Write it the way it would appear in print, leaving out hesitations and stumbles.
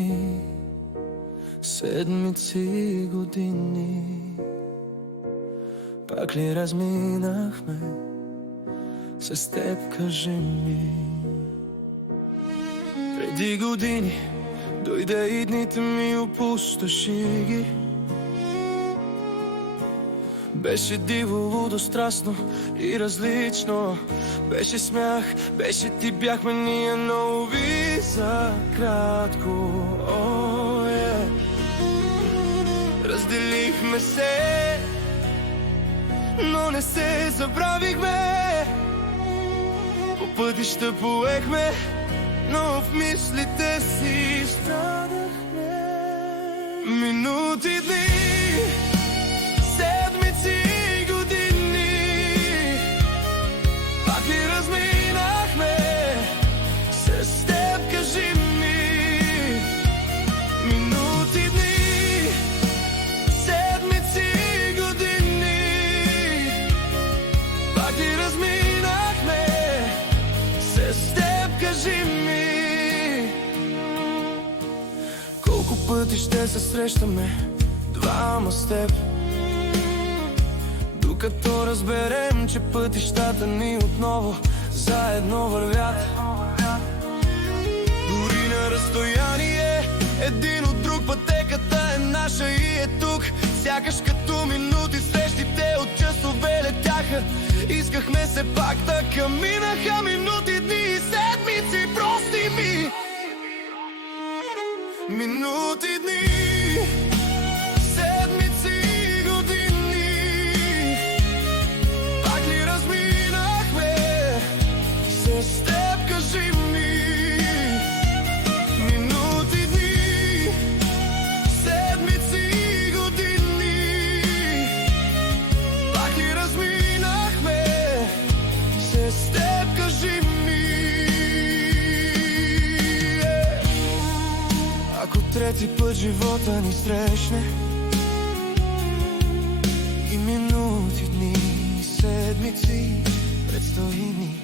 дни, седмици, години. Пак ли разминахме с теб, кажи ми? Преди години дойде и дните ми опустоши ги. Беше диво, лудо, страстно и различно. Беше смях, беше ти, бяхме ние, но уви за кратко. Разделихме се, но не се забравихме. По пътища поехме, но в мислите си страдахме. Минути, дни, седмици, години. Пак ли разминахме с теб, кажи ми? Минути, дни, седмици, години. Пак ли разминахме с теб, кажи ми? Колко пъти ще се срещаме двама с теб, докато разберем, че пътищата ни отново заедно вървят. Дори на разстояние, един от друг, пътеката е наша и е тук. Сякаш като минути срещите от часове летяха. Искахме се пак, така минаха минути, дни и седмици. Прости ми! Минути, дни, седмици, години. Пак ли разминахме с теб, кажи ми? Минути, дни, седмици, години. Пак ли разминахме с теб, кажи ми? Ако трети път живота ни срещне и минути, дни, седмици предстои ни,